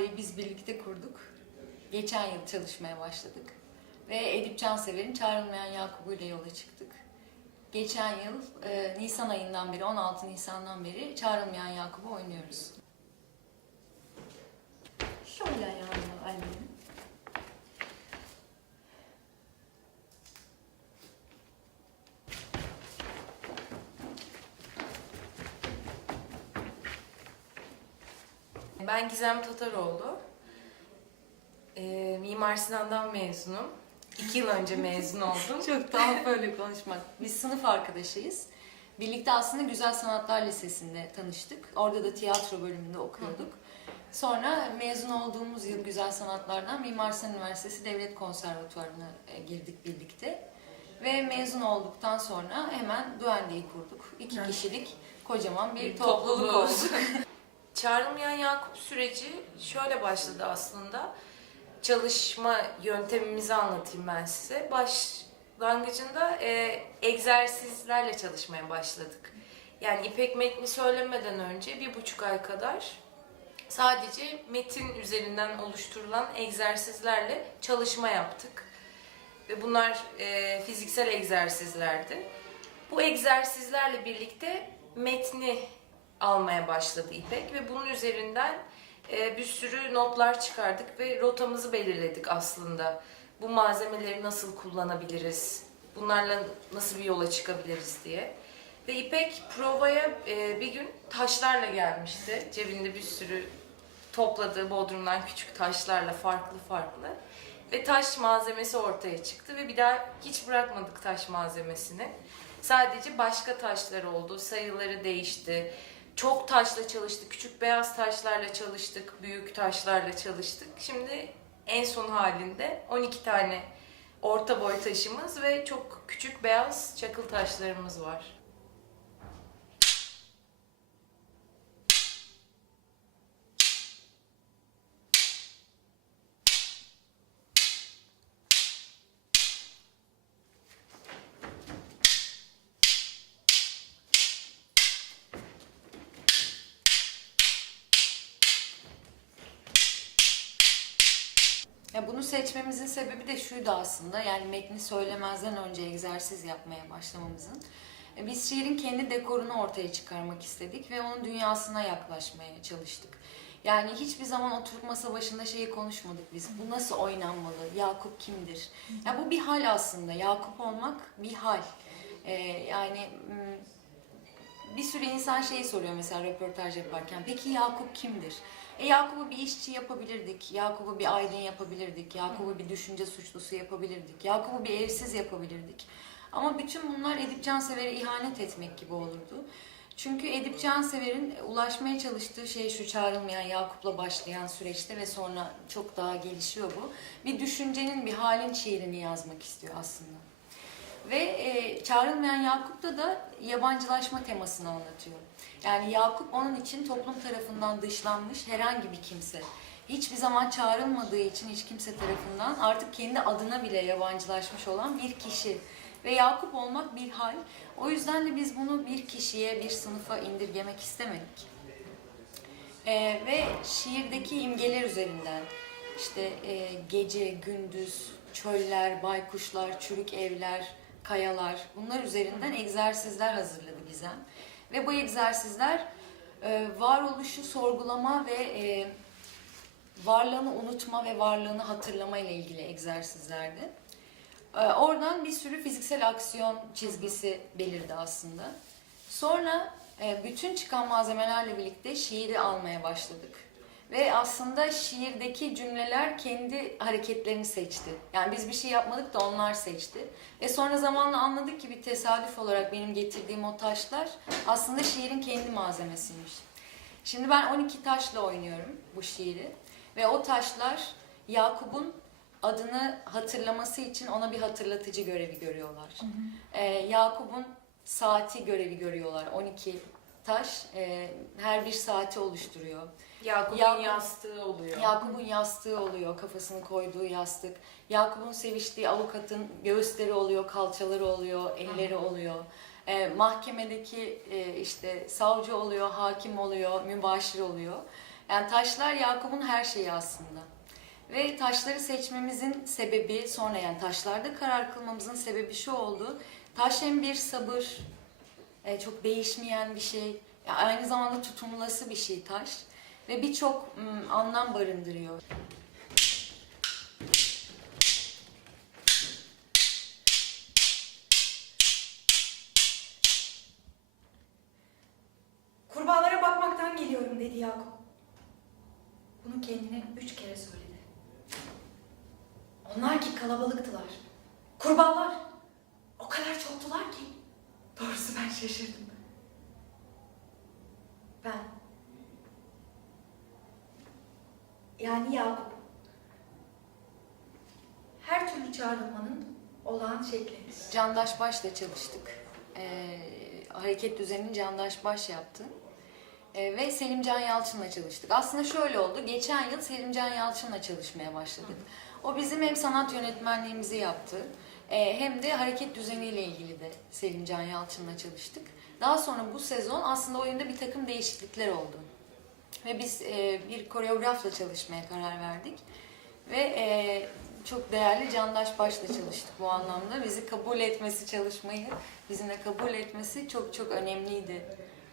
Doğande'yi biz birlikte kurduk. Geçen yıl çalışmaya başladık. Ve Edip Cansever'in Çağrılmayan Yakup'u ile yola çıktık. Geçen yıl e, Nisan ayından beri, 16 Nisan'dan beri Çağrılmayan Yakup'u oynuyoruz. Şöyle ayağını Ben Gizem Tataroğlu. Ee, Mimar Sinan'dan mezunum. İki yıl önce mezun oldum. Çok daha böyle konuşmak. Biz sınıf arkadaşıyız. Birlikte aslında Güzel Sanatlar Lisesi'nde tanıştık. Orada da tiyatro bölümünde okuyorduk. Sonra mezun olduğumuz yıl Güzel Sanatlar'dan Mimar Sinan Üniversitesi Devlet Konservatuvarı'na e, girdik birlikte. Ve mezun olduktan sonra hemen Duende'yi kurduk. İki kişilik kocaman bir topluluk olduk. Çağrılmayan Yakup süreci şöyle başladı aslında. Çalışma yöntemimizi anlatayım ben size. Başlangıcında e, egzersizlerle çalışmaya başladık. Yani İpek metni söylemeden önce bir buçuk ay kadar sadece metin üzerinden oluşturulan egzersizlerle çalışma yaptık. Ve bunlar e, fiziksel egzersizlerdi. Bu egzersizlerle birlikte metni almaya başladı İpek ve bunun üzerinden e, bir sürü notlar çıkardık ve rotamızı belirledik aslında. Bu malzemeleri nasıl kullanabiliriz, bunlarla nasıl bir yola çıkabiliriz diye. Ve İpek provaya e, bir gün taşlarla gelmişti. Cebinde bir sürü topladığı Bodrum'dan küçük taşlarla farklı farklı. Ve taş malzemesi ortaya çıktı ve bir daha hiç bırakmadık taş malzemesini. Sadece başka taşlar oldu, sayıları değişti. Çok taşla çalıştık, küçük beyaz taşlarla çalıştık, büyük taşlarla çalıştık. Şimdi en son halinde 12 tane orta boy taşımız ve çok küçük beyaz çakıl taşlarımız var. Ya bunu seçmemizin sebebi de şuydu aslında. Yani metni söylemezden önce egzersiz yapmaya başlamamızın. E, Biz şiirin kendi dekorunu ortaya çıkarmak istedik ve onun dünyasına yaklaşmaya çalıştık. Yani hiçbir zaman oturup masa başında şeyi konuşmadık biz. Bu nasıl oynanmalı? Yakup kimdir? Ya bu bir hal aslında. Yakup olmak bir hal. E, yani mm, bir sürü insan şeyi soruyor mesela röportaj yaparken. Peki Yakup kimdir? E Yakup'u bir işçi yapabilirdik. Yakup'u bir aydın yapabilirdik. Yakup'u bir düşünce suçlusu yapabilirdik. Yakup'u bir evsiz yapabilirdik. Ama bütün bunlar Edip Cansever'e ihanet etmek gibi olurdu. Çünkü Edip Cansever'in ulaşmaya çalıştığı şey şu çağrılmayan Yakup'la başlayan süreçte ve sonra çok daha gelişiyor bu. Bir düşüncenin, bir halin şiirini yazmak istiyor aslında. Ve e, Çağrılmayan Yakup'ta da yabancılaşma temasını anlatıyor. Yani Yakup onun için toplum tarafından dışlanmış herhangi bir kimse. Hiçbir zaman çağrılmadığı için hiç kimse tarafından artık kendi adına bile yabancılaşmış olan bir kişi. Ve Yakup olmak bir hal. O yüzden de biz bunu bir kişiye, bir sınıfa indirgemek istemedik. Ee, ve şiirdeki imgeler üzerinden işte e, gece, gündüz, çöller, baykuşlar, çürük evler, kayalar bunlar üzerinden egzersizler hazırladı Gizem. Ve bu egzersizler e, varoluşu sorgulama ve e, varlığını unutma ve varlığını hatırlama ile ilgili egzersizlerdi. E, oradan bir sürü fiziksel aksiyon çizgisi belirdi aslında. Sonra e, bütün çıkan malzemelerle birlikte şiiri almaya başladık. Ve aslında şiirdeki cümleler kendi hareketlerini seçti. Yani biz bir şey yapmadık da onlar seçti. Ve sonra zamanla anladık ki bir tesadüf olarak benim getirdiğim o taşlar aslında şiirin kendi malzemesiymiş. Şimdi ben 12 taşla oynuyorum bu şiiri. Ve o taşlar Yakup'un adını hatırlaması için ona bir hatırlatıcı görevi görüyorlar. Ee, Yakup'un saati görevi görüyorlar. 12 taş e, her bir saati oluşturuyor. Yakup'un Yakup- yastığı oluyor. Yakup'un yastığı oluyor, kafasını koyduğu yastık. Yakup'un seviştiği avukatın göğüsleri oluyor, kalçaları oluyor, elleri oluyor. e, mahkemedeki e, işte savcı oluyor, hakim oluyor, mübaşir oluyor. Yani taşlar Yakup'un her şeyi aslında. Ve taşları seçmemizin sebebi sonra yani taşlarda karar kılmamızın sebebi şu oldu. Taş hem bir sabır, e, çok değişmeyen bir şey, ya aynı zamanda tutumlası bir şey taş ve birçok anlam barındırıyor. Kurbağalara bakmaktan geliyorum dedi Yakup. Bunu kendine üç kere söyledi. Onlar ki kalabalıktılar. Kurbağalar o kadar çoktular ki. Doğrusu ben şaşırdım. Ben. Yani Yakup. Her türlü çağrılmanın olağan şekli. Candaş Baş'la çalıştık. Ee, hareket düzenini Candaş Baş yaptı. Ee, ve Selimcan Yalçın'la çalıştık. Aslında şöyle oldu. Geçen yıl Selimcan Yalçın'la çalışmaya başladık. O bizim hem sanat yönetmenliğimizi yaptı. e, hem de hareket düzeniyle ilgili de Selimcan Yalçın'la çalıştık. Daha sonra bu sezon aslında oyunda bir takım değişiklikler oldu. Ve biz e, bir koreografla çalışmaya karar verdik. Ve e, çok değerli Candaş Baş'la çalıştık bu anlamda. Bizi kabul etmesi, çalışmayı bizimle kabul etmesi çok çok önemliydi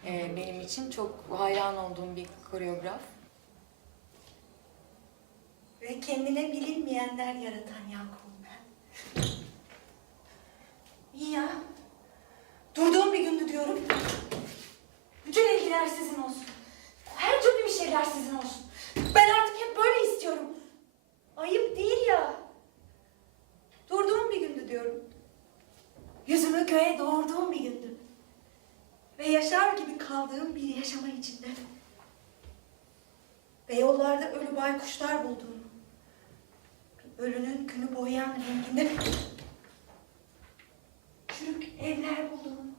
e, benim için. Çok hayran olduğum bir koreograf. Ve kendine bilinmeyenler yaratan Yakup'um ben. İyi ya. Durduğum bir gündü diyorum. Bütün ilgiler sizin olsun. Her türlü bir şeyler sizin olsun. Ben artık hep böyle istiyorum. Ayıp değil ya. Durduğum bir gündü diyorum. Yüzümü göğe doğurduğum bir gündü. Ve yaşar gibi kaldığım bir yaşama içinde. Ve baykuşlar bulduğum. Ölünün günü boyayan renginde çürük evler buldum.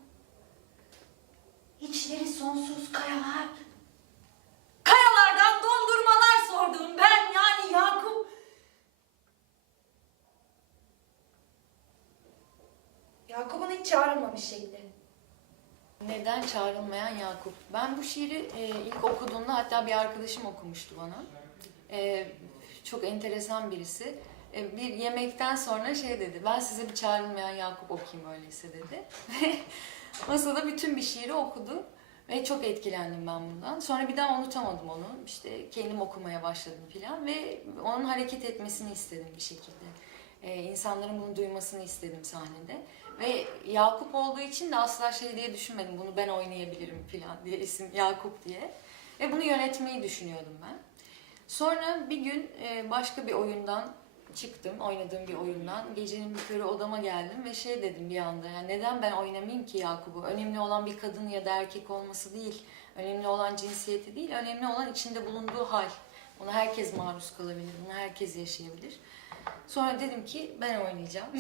İçleri sonsuz kayalar. Kayalardan dondurmalar sordum ben yani Yakup. Yakup'un hiç çağrılmamış şekli. Neden çağrılmayan Yakup? Ben bu şiiri e, ilk okuduğumda hatta bir arkadaşım okumuştu bana. E, çok enteresan birisi. E, bir yemekten sonra şey dedi, ben size bir çağrılmayan Yakup okuyayım öyleyse dedi. Masada bütün bir şiiri okudu ve çok etkilendim ben bundan. Sonra bir daha unutamadım onu. İşte kendim okumaya başladım filan ve onun hareket etmesini istedim bir şekilde. E, insanların bunu duymasını istedim sahnede. Ve Yakup olduğu için de asla şey diye düşünmedim. Bunu ben oynayabilirim falan diye isim Yakup diye. Ve bunu yönetmeyi düşünüyordum ben. Sonra bir gün e, başka bir oyundan çıktım, oynadığım bir oyundan. Gecenin bir körü odama geldim ve şey dedim bir anda. Yani neden ben oynamayayım ki Yakup'u? Önemli olan bir kadın ya da erkek olması değil. Önemli olan cinsiyeti değil. Önemli olan içinde bulunduğu hal. Ona herkes maruz kalabilir, bunu herkes yaşayabilir. Sonra dedim ki ben oynayacağım.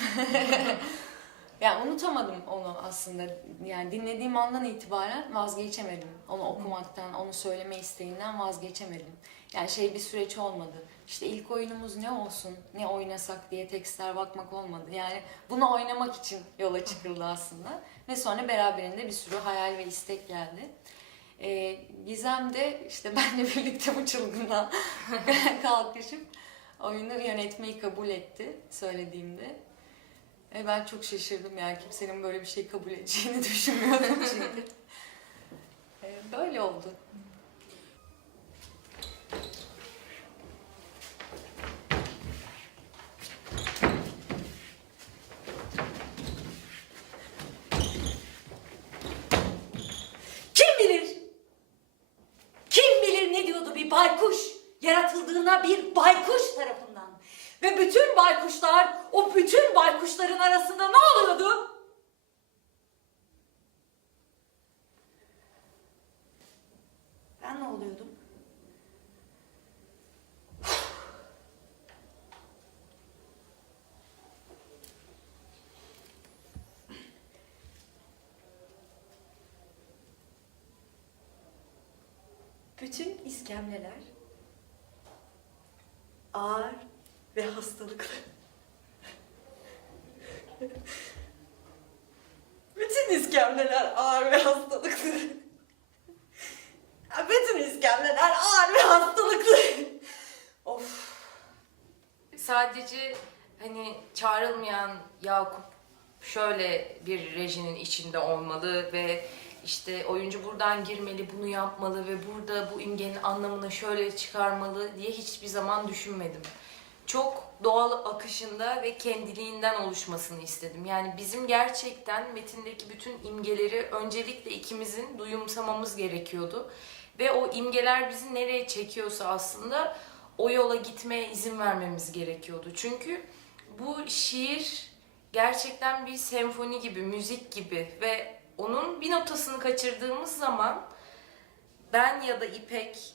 Yani unutamadım onu aslında. Yani dinlediğim andan itibaren vazgeçemedim. Onu okumaktan, onu söyleme isteğinden vazgeçemedim. Yani şey bir süreç olmadı. İşte ilk oyunumuz ne olsun, ne oynasak diye tekstler bakmak olmadı. Yani bunu oynamak için yola çıkıldı aslında. Ve sonra beraberinde bir sürü hayal ve istek geldi. Ee, Gizem de işte benle birlikte bu çılgınlığa kalkışıp oyunu yönetmeyi kabul etti söylediğimde. E ben çok şaşırdım yani kimsenin böyle bir şey kabul edeceğini düşünmüyordum çünkü. E, böyle oldu. Yaratıldığına bir baykuş tarafından. Ve bütün baykuşlar o bütün baykuşların arasında ne oluyordu? Ben ne oluyordum? Bütün iskemleler ağır ve hastalıklı. Bütün iskemleler ağır ve hastalıklı. Bütün iskemleler ağır ve hastalıklı. of. Sadece hani çağrılmayan Yakup şöyle bir rejinin içinde olmalı ve işte oyuncu buradan girmeli, bunu yapmalı ve burada bu imgenin anlamını şöyle çıkarmalı diye hiçbir zaman düşünmedim. Çok doğal akışında ve kendiliğinden oluşmasını istedim. Yani bizim gerçekten metindeki bütün imgeleri öncelikle ikimizin duyumsamamız gerekiyordu. Ve o imgeler bizi nereye çekiyorsa aslında o yola gitmeye izin vermemiz gerekiyordu. Çünkü bu şiir gerçekten bir senfoni gibi, müzik gibi ve onun bir notasını kaçırdığımız zaman ben ya da İpek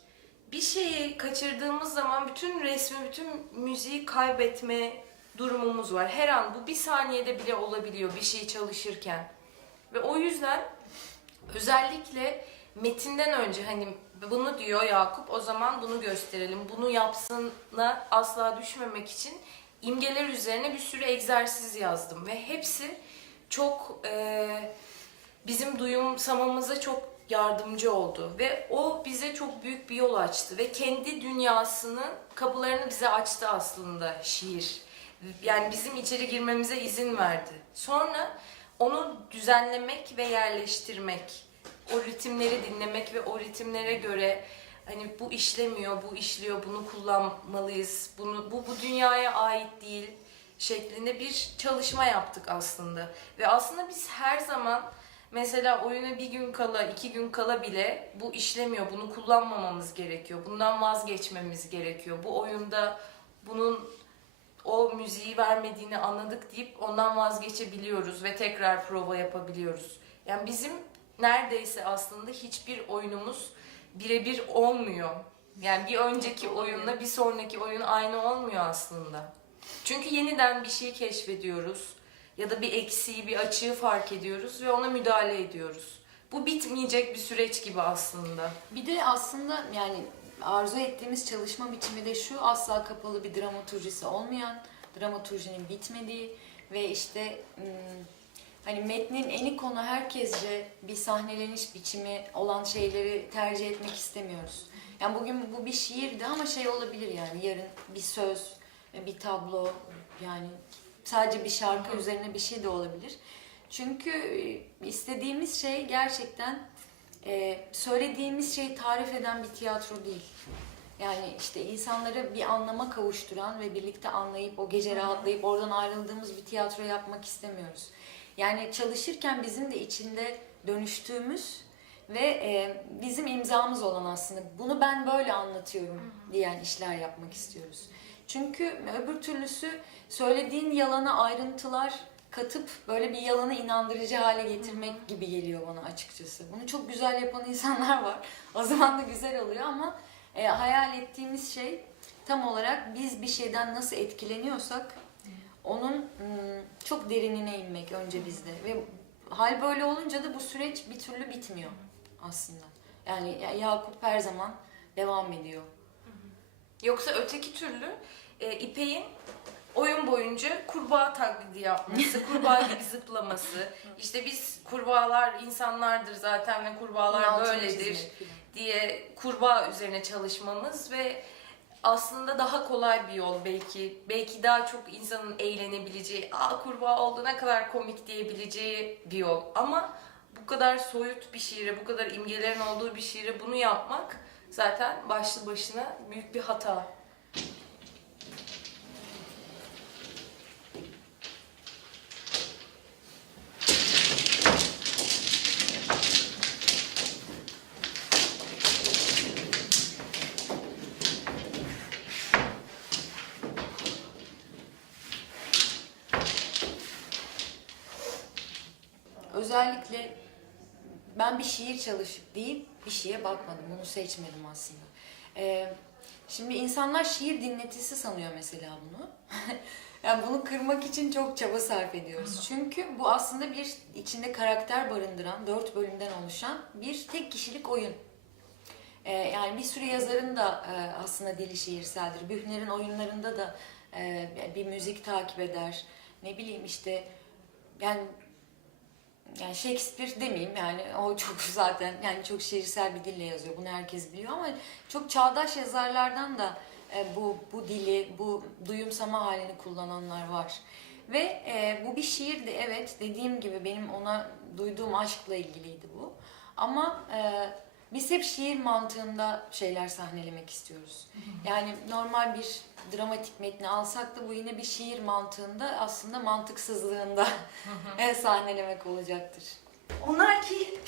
bir şeyi kaçırdığımız zaman bütün resmi, bütün müziği kaybetme durumumuz var. Her an bu bir saniyede bile olabiliyor bir şey çalışırken. Ve o yüzden özellikle metinden önce hani bunu diyor Yakup o zaman bunu gösterelim. Bunu yapsına asla düşmemek için imgeler üzerine bir sürü egzersiz yazdım ve hepsi çok e, bizim duyumsamamıza çok yardımcı oldu ve o bize çok büyük bir yol açtı ve kendi dünyasının kapılarını bize açtı aslında şiir. Yani bizim içeri girmemize izin verdi. Sonra onu düzenlemek ve yerleştirmek, o ritimleri dinlemek ve o ritimlere göre hani bu işlemiyor, bu işliyor, bunu kullanmalıyız, bunu bu bu dünyaya ait değil şeklinde bir çalışma yaptık aslında. Ve aslında biz her zaman mesela oyuna bir gün kala, iki gün kala bile bu işlemiyor, bunu kullanmamamız gerekiyor, bundan vazgeçmemiz gerekiyor. Bu oyunda bunun o müziği vermediğini anladık deyip ondan vazgeçebiliyoruz ve tekrar prova yapabiliyoruz. Yani bizim neredeyse aslında hiçbir oyunumuz birebir olmuyor. Yani bir önceki oyunla bir sonraki oyun aynı olmuyor aslında. Çünkü yeniden bir şey keşfediyoruz ya da bir eksiği, bir açığı fark ediyoruz ve ona müdahale ediyoruz. Bu bitmeyecek bir süreç gibi aslında. Bir de aslında yani arzu ettiğimiz çalışma biçimi de şu asla kapalı bir dramaturjisi olmayan, dramaturjinin bitmediği ve işte ım, hani metnin eni konu herkesce bir sahneleniş biçimi olan şeyleri tercih etmek istemiyoruz. Yani bugün bu bir şiirdi ama şey olabilir yani yarın bir söz, bir tablo yani sadece bir şarkı üzerine bir şey de olabilir. Çünkü e, istediğimiz şey gerçekten e, söylediğimiz şeyi tarif eden bir tiyatro değil. Yani işte insanları bir anlama kavuşturan ve birlikte anlayıp o gece rahatlayıp oradan ayrıldığımız bir tiyatro yapmak istemiyoruz. Yani çalışırken bizim de içinde dönüştüğümüz ve e, bizim imzamız olan aslında bunu ben böyle anlatıyorum diyen işler yapmak istiyoruz. Çünkü öbür türlüsü söylediğin yalana ayrıntılar katıp böyle bir yalanı inandırıcı hale getirmek gibi geliyor bana açıkçası. Bunu çok güzel yapan insanlar var. O zaman da güzel oluyor ama e, hayal ettiğimiz şey tam olarak biz bir şeyden nasıl etkileniyorsak onun çok derinine inmek önce bizde ve hal böyle olunca da bu süreç bir türlü bitmiyor aslında. Yani Ya- Yakup her zaman devam ediyor. Yoksa öteki türlü e, İpek'in oyun boyunca kurbağa taklidi yapması, kurbağa gibi zıplaması. İşte biz kurbağalar insanlardır zaten ve kurbağalar Altını böyledir çizmek diye kurbağa üzerine çalışmamız ve aslında daha kolay bir yol belki. Belki daha çok insanın eğlenebileceği, aa kurbağa oldu ne kadar komik diyebileceği bir yol. Ama bu kadar soyut bir şiire, bu kadar imgelerin olduğu bir şiire bunu yapmak zaten başlı başına büyük bir hata. Özellikle ben bir şiir çalışıp deyip bir şeye bakmadım. Bunu seçmedim aslında. Ee, şimdi insanlar şiir dinletisi sanıyor mesela bunu. yani bunu kırmak için çok çaba sarf ediyoruz. Çünkü bu aslında bir içinde karakter barındıran, dört bölümden oluşan bir tek kişilik oyun. Ee, yani bir sürü yazarın da e, aslında dili şiirseldir. Bühner'in oyunlarında da e, bir müzik takip eder. Ne bileyim işte yani yani Shakespeare demeyeyim yani o çok zaten yani çok şiirsel bir dille yazıyor. Bunu herkes biliyor ama çok çağdaş yazarlardan da e, bu bu dili, bu duyumsama halini kullananlar var. Ve e, bu bir şiirdi evet dediğim gibi benim ona duyduğum aşkla ilgiliydi bu. Ama e, biz hep şiir mantığında şeyler sahnelemek istiyoruz. Yani normal bir dramatik metni alsak da bu yine bir şiir mantığında aslında mantıksızlığında e, sahnelemek olacaktır. Onlar ki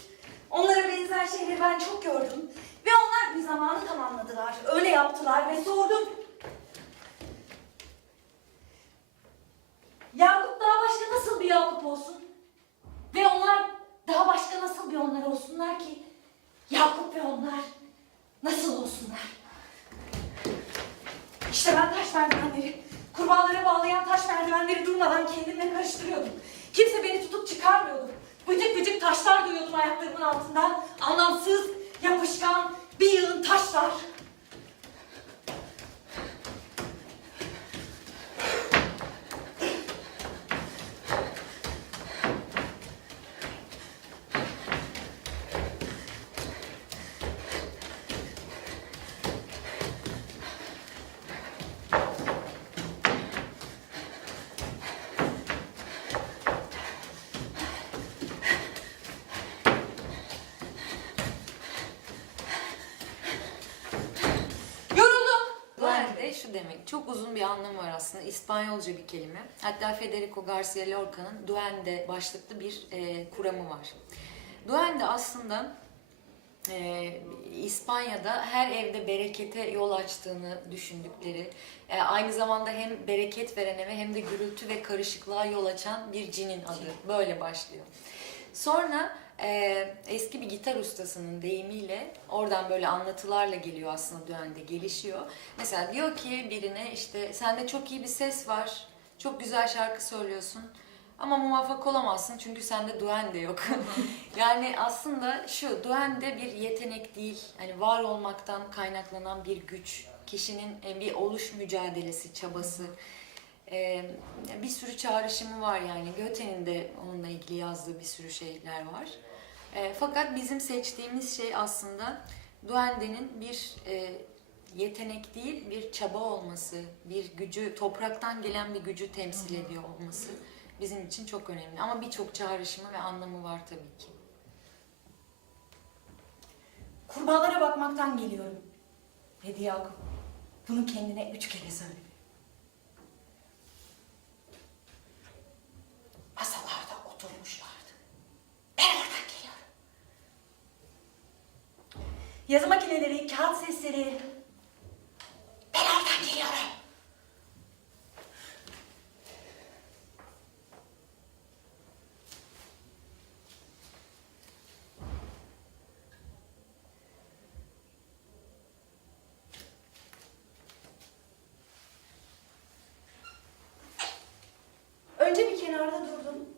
onlara benzer şeyleri ben çok gördüm. Ve onlar bir zamanı tamamladılar. Öyle yaptılar ve sordum. Yakup daha başka nasıl bir Yakup olsun? Ve onlar daha başka nasıl bir onlar olsunlar ki? Yakup ve onlar nasıl olsunlar? İşte ben taş merdivenleri, kurbağalara bağlayan taş merdivenleri durmadan kendimle karıştırıyordum. Kimse beni tutup çıkarmıyordu. Bıcık bıcık taşlar duyuyordum ayaklarımın altından. Anlamsız, yapışkan bir yığın taşlar. Yoruldum. Duende şu demek, çok uzun bir anlamı var aslında. İspanyolca bir kelime. Hatta Federico Garcia Lorca'nın Duende başlıklı bir e, kuramı var. Duende aslında e, İspanya'da her evde berekete yol açtığını düşündükleri, e, aynı zamanda hem bereket veren eve hem de gürültü ve karışıklığa yol açan bir cinin adı. Böyle başlıyor. Sonra e, eski bir gitar ustasının deyimiyle oradan böyle anlatılarla geliyor aslında duende gelişiyor. Mesela diyor ki birine işte sende çok iyi bir ses var, çok güzel şarkı söylüyorsun ama muvaffak olamazsın çünkü sende duende yok. yani aslında şu duende bir yetenek değil, hani var olmaktan kaynaklanan bir güç, kişinin e, bir oluş mücadelesi, çabası. Ee, bir sürü çağrışımı var yani. Goethe'nin de onunla ilgili yazdığı bir sürü şeyler var. Ee, fakat bizim seçtiğimiz şey aslında Duende'nin bir e, yetenek değil, bir çaba olması, bir gücü, topraktan gelen bir gücü temsil ediyor olması bizim için çok önemli. Ama birçok çağrışımı ve anlamı var tabii ki. Kurbağalara bakmaktan geliyorum. Dedi Yakup. Bunu kendine üç kere söyledi. Masalarda oturmuşlardı. Ben oradan geliyorum. Yazı makineleri, kağıt sesleri. Ben oradan geliyorum. Önce bir kenarda durdum.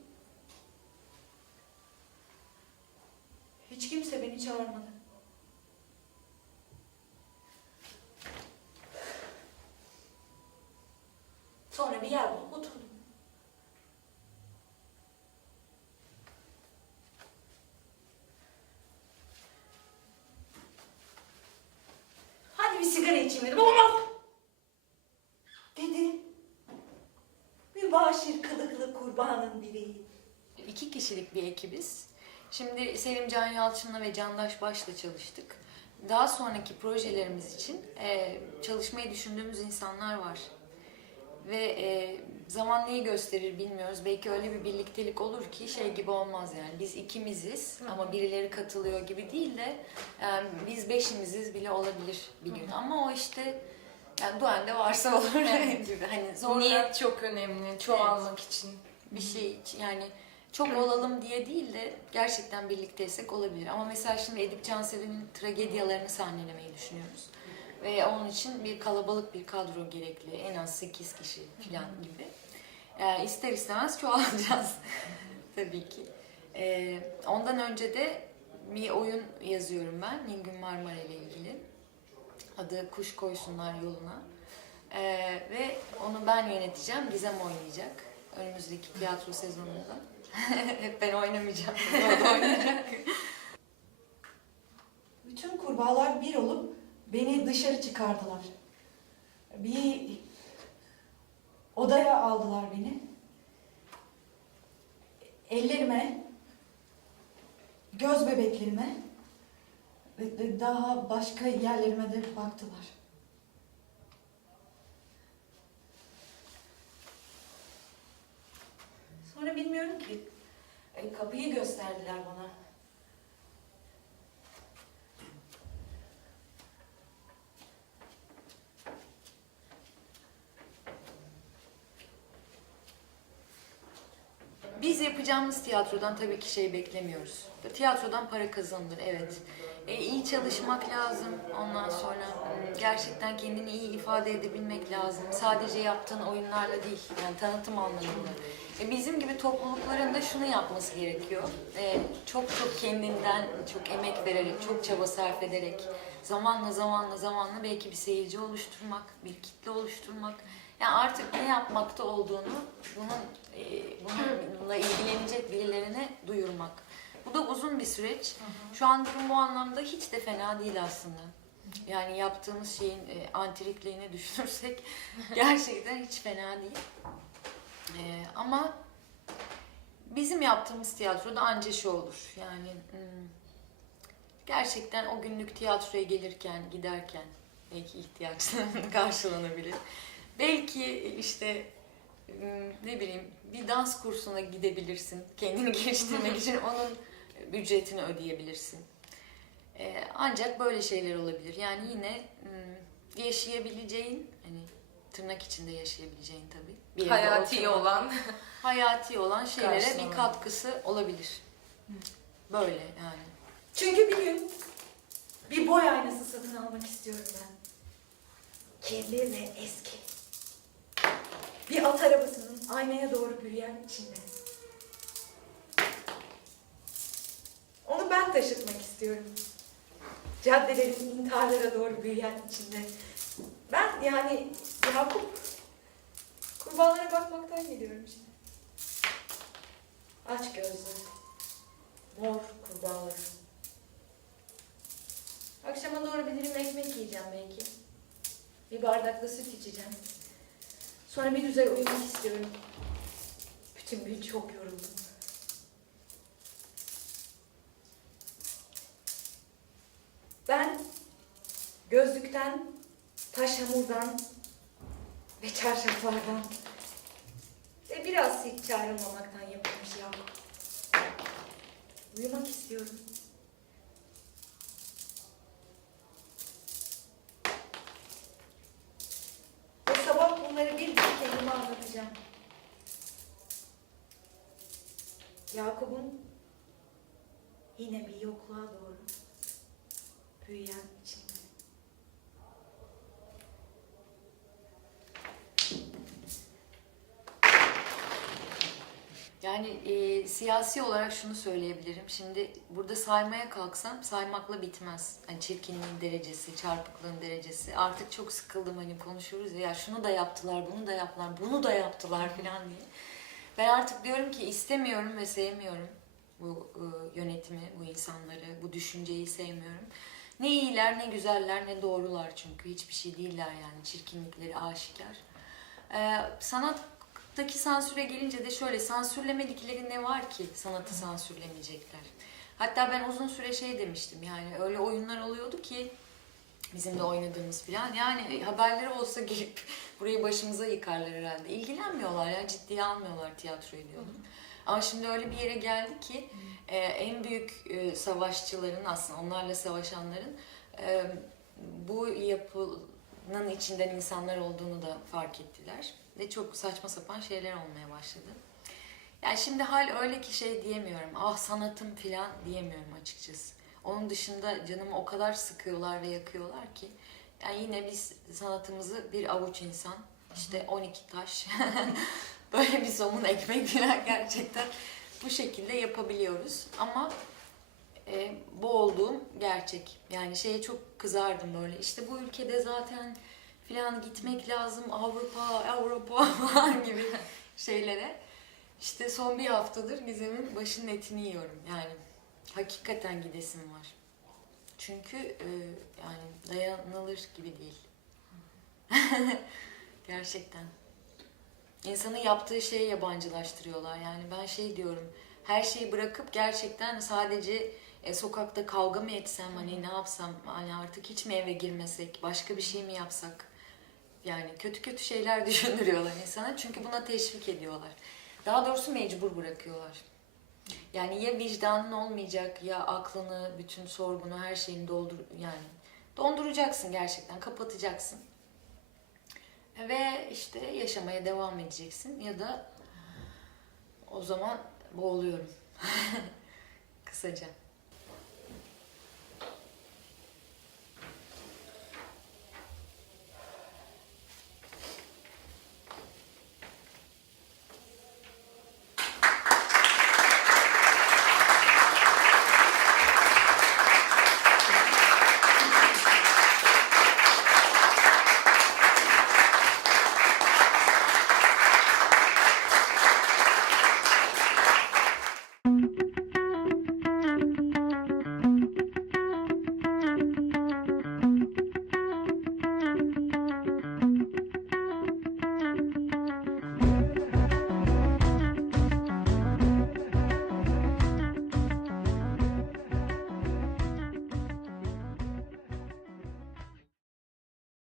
Hiç kimse beni çağırmadı. Sonra bir yer bulup oturdum. Hadi bir sigara içeyim dedim. Olmaz. Dedi. Mübaşir kılıklı kurbanın biri. İki kişilik bir ekibiz. Şimdi Selim Can Yalçın'la ve Candaş Baş'la çalıştık. Daha sonraki projelerimiz için e, çalışmayı düşündüğümüz insanlar var. Ve e, zaman neyi gösterir bilmiyoruz. Belki öyle bir birliktelik olur ki şey gibi olmaz yani. Biz ikimiziz ama birileri katılıyor gibi değil de yani biz beşimiziz bile olabilir bir gün. Ama o işte yani duende varsa olur gibi. Hani zorla Niyet çok önemli çoğalmak için. bir şey için- yani çok olalım diye değil de gerçekten birlikteysek olabilir. Ama mesela şimdi Edip Cansever'in tragedyalarını sahnelemeyi düşünüyoruz. Ve onun için bir kalabalık bir kadro gerekli. En az 8 kişi falan gibi. Yani ister istemez çoğalacağız tabii ki. Ee, ondan önce de bir oyun yazıyorum ben Nilgün Marmara ile ilgili. Adı Kuş Koysunlar Yoluna. Ee, ve onu ben yöneteceğim. Gizem oynayacak önümüzdeki tiyatro sezonunda. Hep ben oynamayacağım. O da oynayacak. Bütün kurbağalar bir olup beni dışarı çıkardılar. Bir odaya aldılar beni. Ellerime, göz bebeklerime ve daha başka yerlerime de baktılar. Sonra bilmiyorum ki e, kapıyı gösterdiler bana. Biz yapacağımız tiyatrodan tabii ki şey beklemiyoruz. Tiyatrodan para kazanılır, evet. E, iyi çalışmak lazım. Ondan sonra mm, gerçekten kendini iyi ifade edebilmek lazım. Sadece yaptığın oyunlarla değil, yani tanıtım anlamında. E, bizim gibi toplulukların da şunu yapması gerekiyor. E, çok çok kendinden çok emek vererek, çok çaba sarf ederek, zamanla zamanla zamanla belki bir seyirci oluşturmak, bir kitle oluşturmak. Yani artık ne yapmakta olduğunu bunun e, bununla ilgilenecek birilerine duyurmak. Bu da uzun bir süreç. Şu an durum bu anlamda hiç de fena değil aslında. Yani yaptığımız şeyin e, antrikliğini düşünürsek gerçekten hiç fena değil. E, ama bizim yaptığımız tiyatroda anca şu olur. Yani hmm, gerçekten o günlük tiyatroya gelirken, giderken belki ihtiyaçların karşılanabilir. Belki işte ım, ne bileyim bir dans kursuna gidebilirsin. Kendini geliştirmek için onun ücretini ödeyebilirsin. Ee, ancak böyle şeyler olabilir. Yani yine ım, yaşayabileceğin hani tırnak içinde yaşayabileceğin tabii. Bir Hayati oturmak, olan. hayati olan şeylere Karşılama. bir katkısı olabilir. Böyle yani. Çünkü bir gün bir boy aynası satın almak istiyorum ben. Kirli ve eski. Bir at arabasının aynaya doğru büyüyen içinde. Onu ben taşıtmak istiyorum. Caddelerin intiharlara doğru büyüyen içinde. Ben yani Yakup kurbağalara bakmaktan geliyorum şimdi. Aç gözlü. Mor kurbağaları. Akşama doğru bir dilim ekmek yiyeceğim belki. Bir bardakla süt içeceğim. Sonra bir güzel uyumak istiyorum. Bütün gün çok yoruldum. Ben gözlükten, taş hamurdan ve çarşaflardan ve biraz hiç çağrılmamaktan yapılmış Yakup. Uyumak istiyorum. Yakup'un yine bir yokluğa doğru büyüyen içinde. Yani e, siyasi olarak şunu söyleyebilirim. Şimdi burada saymaya kalksam saymakla bitmez. Hani çirkinliğin derecesi, çarpıklığın derecesi. Artık çok sıkıldım hani konuşuyoruz ya, ya şunu da yaptılar, bunu da yaptılar, bunu da yaptılar falan diye. Ben artık diyorum ki istemiyorum ve sevmiyorum bu e, yönetimi, bu insanları, bu düşünceyi sevmiyorum. Ne iyiler, ne güzeller, ne doğrular çünkü hiçbir şey değiller yani çirkinlikleri aşikar. Ee, sanattaki sansüre gelince de şöyle sansürlemedikleri ne var ki sanatı sansürlemeyecekler. Hatta ben uzun süre şey demiştim yani öyle oyunlar oluyordu ki bizim de oynadığımız falan yani haberleri olsa gelip burayı başımıza yıkarlar herhalde. İlgilenmiyorlar ya ciddiye almıyorlar tiyatroyu diyordum. Ama şimdi öyle bir yere geldi ki e, en büyük e, savaşçıların aslında onlarla savaşanların e, bu yapının içinden insanlar olduğunu da fark ettiler. Ve çok saçma sapan şeyler olmaya başladı. Yani şimdi hal öyle ki şey diyemiyorum. Ah sanatım falan diyemiyorum açıkçası. Onun dışında canımı o kadar sıkıyorlar ve yakıyorlar ki. Yani yine biz sanatımızı bir avuç insan, işte 12 taş, böyle bir somun ekmek falan gerçekten bu şekilde yapabiliyoruz. Ama e, bu olduğum gerçek. Yani şeye çok kızardım böyle. İşte bu ülkede zaten filan gitmek lazım Avrupa, Avrupa falan gibi şeylere. İşte son bir haftadır Gizem'in başının etini yiyorum. Yani hakikaten gidesim var. Çünkü e, yani dayanılır gibi değil. Gerçekten. İnsanın yaptığı şeyi yabancılaştırıyorlar. Yani ben şey diyorum. Her şeyi bırakıp gerçekten sadece e, sokakta kavga mı etsem hani ne yapsam hani artık hiç mi eve girmesek başka bir şey mi yapsak yani kötü kötü şeyler düşündürüyorlar insana çünkü buna teşvik ediyorlar. Daha doğrusu mecbur bırakıyorlar. Yani ya vicdanın olmayacak ya aklını, bütün sorgunu, her şeyini doldur yani donduracaksın gerçekten, kapatacaksın. Ve işte yaşamaya devam edeceksin ya da o zaman boğuluyorum. Kısaca.